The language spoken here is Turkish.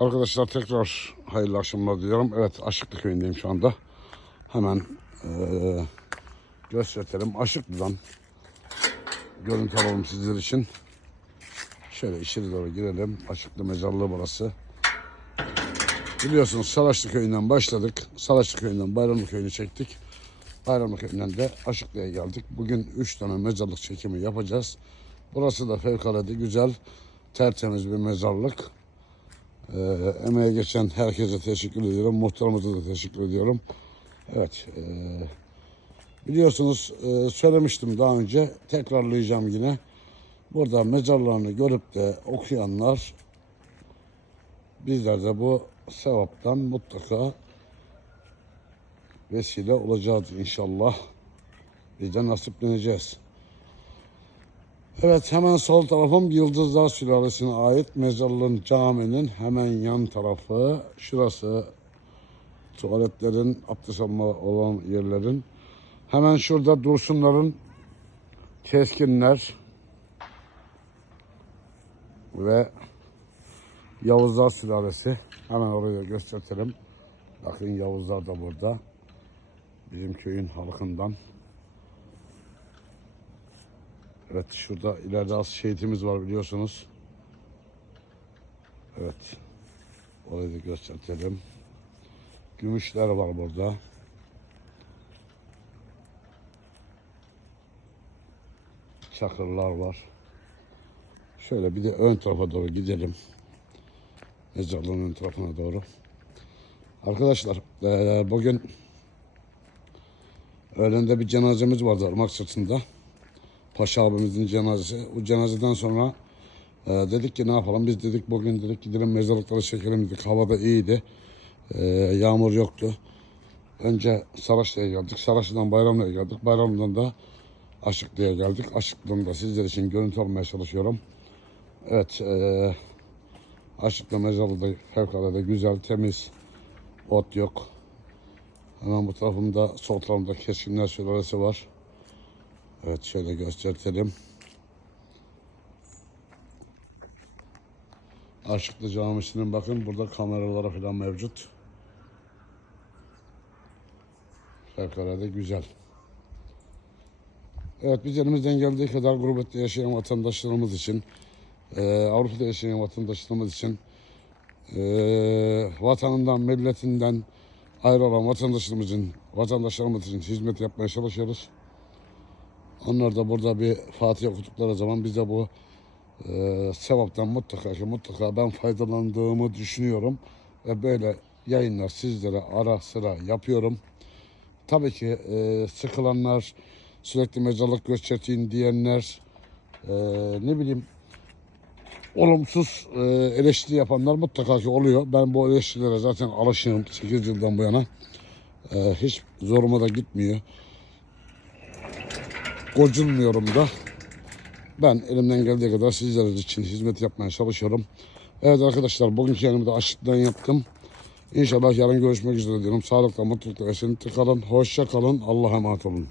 Arkadaşlar tekrar hayırlı akşamlar diliyorum. Evet Aşıklı köyündeyim şu anda. Hemen eee gösterelim. Aşıklı'dan görüntü alalım sizler için. Şöyle içeri doğru girelim. Aşıklı mezarlığı burası. Biliyorsunuz Saraçlı köyünden başladık. Saraçlı köyünden Bayramlı köyünü çektik. Bayramlı köyünden de Aşıklı'ya geldik. Bugün 3 tane mezarlık çekimi yapacağız. Burası da fevkalade güzel, tertemiz bir mezarlık. Ee, emeğe geçen herkese teşekkür ediyorum. Muhtarımıza da teşekkür ediyorum. Evet. e, biliyorsunuz e, söylemiştim daha önce. Tekrarlayacağım yine. Burada mezarlarını görüp de okuyanlar bizler de bu sevaptan mutlaka vesile olacağız inşallah. Biz de nasipleneceğiz. Evet hemen sol tarafım Yıldızlar Sülalesi'ne ait mezarlığın caminin hemen yan tarafı. Şurası tuvaletlerin, abdest alma olan yerlerin. Hemen şurada Dursunların keskinler ve Yavuzlar Sülalesi. Hemen orayı da gösterelim. Bakın Yavuzlar da burada. Bizim köyün halkından. Evet şurada ileride az şehitimiz var biliyorsunuz. Evet. Orayı da gösterelim. Gümüşler var burada. Çakırlar var. Şöyle bir de ön tarafa doğru gidelim. Mezarlığın ön tarafına doğru. Arkadaşlar bugün öğlende bir cenazemiz vardı Irmak sırtında. Paşa abimizin cenazesi. O cenazeden sonra e, dedik ki ne yapalım? Biz dedik bugün dedik gidelim mezarlıkları çekelim dedik. Hava da iyiydi. E, yağmur yoktu. Önce Saraçlı'ya geldik. Saraçlı'dan Bayramlı'ya geldik. Bayramlı'dan da Aşıklı'ya geldik. Aşıklı'dan da sizler için görüntü almaya çalışıyorum. Evet. E, Aşıklı mezarlığı da fevkalade güzel, temiz. Ot yok. Hemen bu tarafımda sol tarafımda keskinler sülalesi var. Evet şöyle gösterelim. Aşıklı Camisi'nin bakın burada kameraları falan mevcut. Fevkalade güzel. Evet biz elimizden geldiği kadar gurbette yaşayan vatandaşlarımız için, eee, Avrupa'da yaşayan vatandaşlarımız için, eee, vatanından, milletinden ayrı olan vatandaşlarımızın, vatandaşlarımız için hizmet yapmaya çalışıyoruz. Onlar da burada bir Fatiha okudukları zaman biz de bu e, sevaptan mutlaka ki mutlaka ben faydalandığımı düşünüyorum. Ve böyle yayınlar sizlere ara sıra yapıyorum. Tabii ki e, sıkılanlar, sürekli mezarlık göstereyim diyenler, e, ne bileyim olumsuz e, eleştiri yapanlar mutlaka ki oluyor. Ben bu eleştirilere zaten alışığım 8 yıldan bu yana. E, hiç zoruma da gitmiyor gocunmuyorum da. Ben elimden geldiği kadar sizler için hizmet yapmaya çalışıyorum. Evet arkadaşlar bugünkü yanımı da açlıktan yaptım. İnşallah yarın görüşmek üzere diyorum. Sağlıkla, mutlulukla, esenlikle kalın. Hoşça kalın. Allah'a emanet olun.